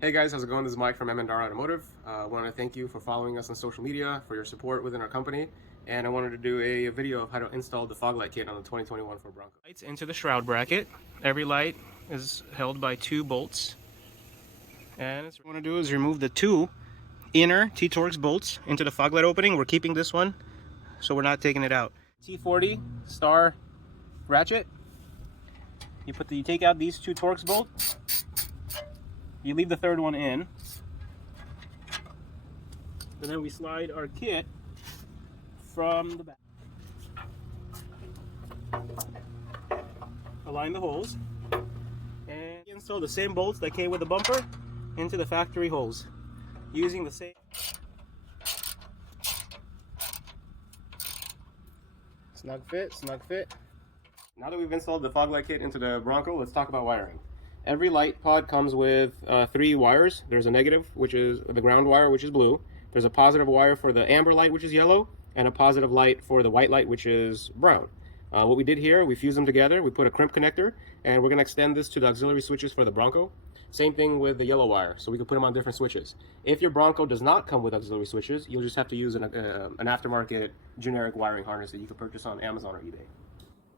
Hey guys, how's it going? This is Mike from M&R Automotive. I want to thank you for following us on social media, for your support within our company, and I wanted to do a video of how to install the fog light kit on the 2021 Ford Bronco. Lights into the shroud bracket. Every light is held by two bolts, and what we want to do is remove the two inner T-Torx bolts into the fog light opening. We're keeping this one, so we're not taking it out. T40 star ratchet. You take out these two Torx bolts. You leave the third one in. And then we slide our kit from the back. Align the holes. And install the same bolts that came with the bumper into the factory holes. Using the same. Snug fit, snug fit. Now that we've installed the fog light kit into the Bronco, let's talk about wiring. Every light pod comes with 3 wires. There's a negative, which is the ground wire, which is blue. There's a positive wire for the amber light, which is yellow, and a positive light for the white light, which is brown. What we did here, we fused them together, we put a crimp connector, and we're going to extend this to the auxiliary switches for the Bronco. Same thing with the yellow wire, so we can put them on different switches. If your Bronco does not come with auxiliary switches, you'll just have to use an aftermarket generic wiring harness that you can purchase on Amazon or eBay.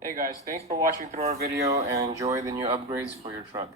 Hey guys, thanks for watching through our video and enjoy the new upgrades for your truck.